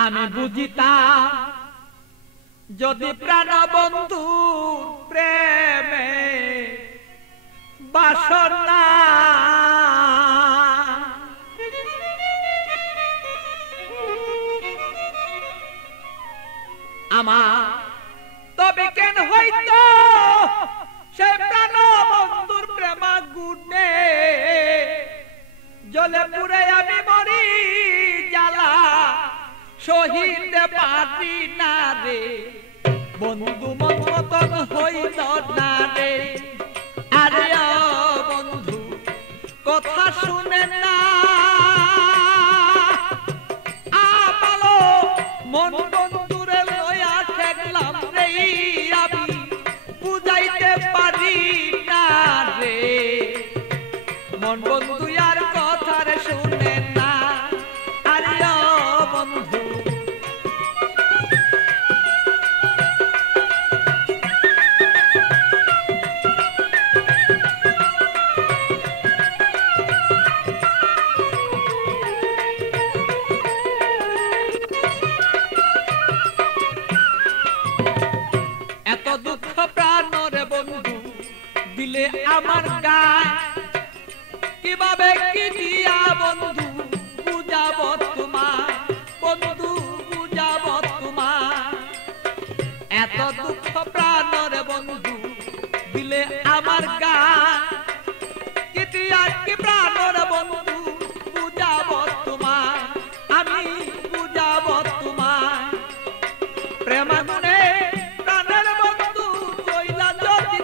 আমি বুঝিতাম যদি প্রাণ বন্ধু প্রেমে বাসনা আমার তবে কেন হইতো সে প্রাণ বন্ধুর প্রেমা গুণে জলে পুরে আমি মরি জ্বালা সহিতে পারি না রে বন্ধু মন মতন হইল না রে আরে বন্ধু কথা শুনে না আমালো মন বন্ধুরে লয়া ঠেকলাম রে আমি বুঝাইতে পারি না রে মন বন্ধু আর কথা রে শুনে না আরে বন্ধু দিলে আমার গায় কিভাবে কি দিয়া বন্ধু বুঝাব তোমার বন্ধু বুঝাব তোমার এত দুঃখ প্রাণের বন্ধু দিলে আমার গায় কি দিয়া কি প্রাণের বন্ধু বুঝাব তোমার আমি বুঝাব তোমার প্রেমাগুনে প্রাণের বন্ধু কইলা যদি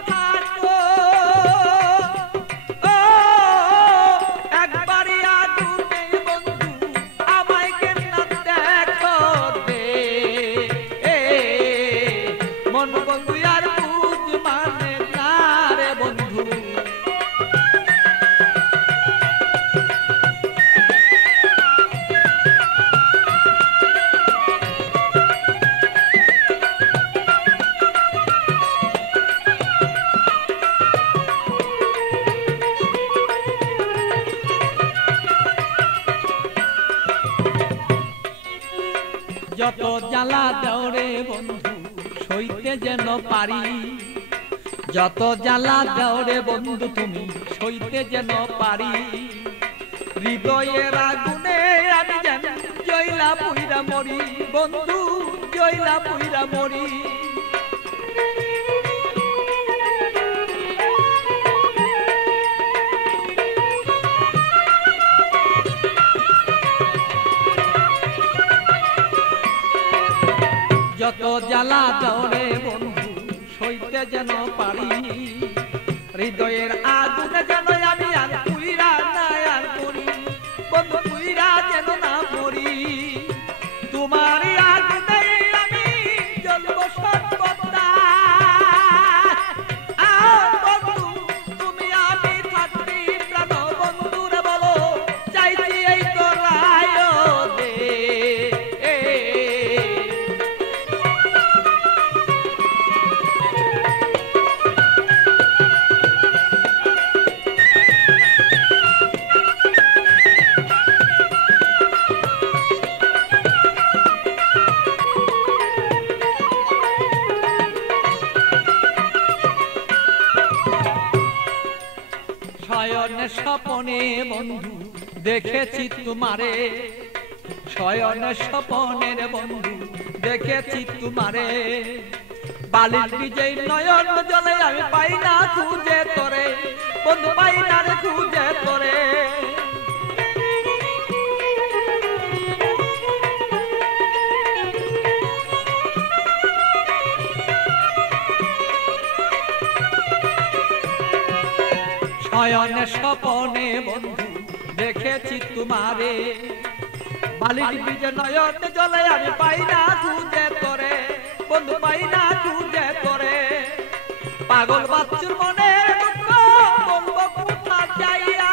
যত জ্বালা দেওরে বন্ধু সইতে যেন পারি যত জ্বালা দেওরে বন্ধু তুমি সইতে যেন পারি হৃদয়ের আগুনে আমি যেন জয়লা পুইরা মরি বন্ধু জয়লা পুইরা মরি যত জ্বালা দৌড়ে বন্ধু সইতে যেন পারি হৃদয়ের আগুনে যেন আমি আর পুইরা না আর করি বন্ধু পুইরা যেন না পড়ি তোমার আগুনে আমি জ্বলব সর্বদা বন্ধু তুমি আমি থাকবি প্রাণ বন্ধুরে বলো চাইছি এই তোরায় দে শয়নে স্বপনে বন্ধু দেখেছি তোমারে শয়নে স্বপনের বন্ধু দেখেছি তোমারে বালির বিজয় নয়ন জলে আমি পাই না খুঁজে তোরে বন্ধু পাই না রে খুঁজে তোরে শয়নে স্বপনে বন্ধু দেখেছি তোমারে বালির বিজয় নয়ন জলে আমি পাই না খুঁজে তোরে বন্ধু পাই না খুঁজে তোরে পাগল বাচ্চুর মনে দুঃখ বলবো কোথা যাইয়া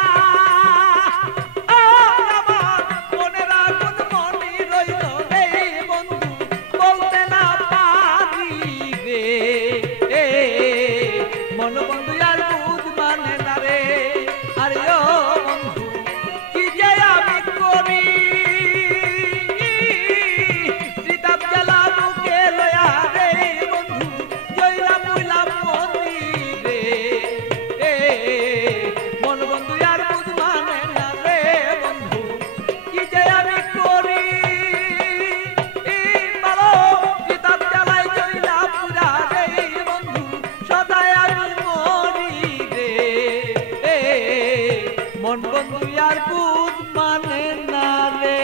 আমার মনের আগুন মনে রইল রে বন্ধু বলতে না পারি রে মন বন্ধু আর বুঝ মানে না রে আরে ও বন্ধু কি যে আমি করি মন বন্ধু আর কুদ মানে না রে।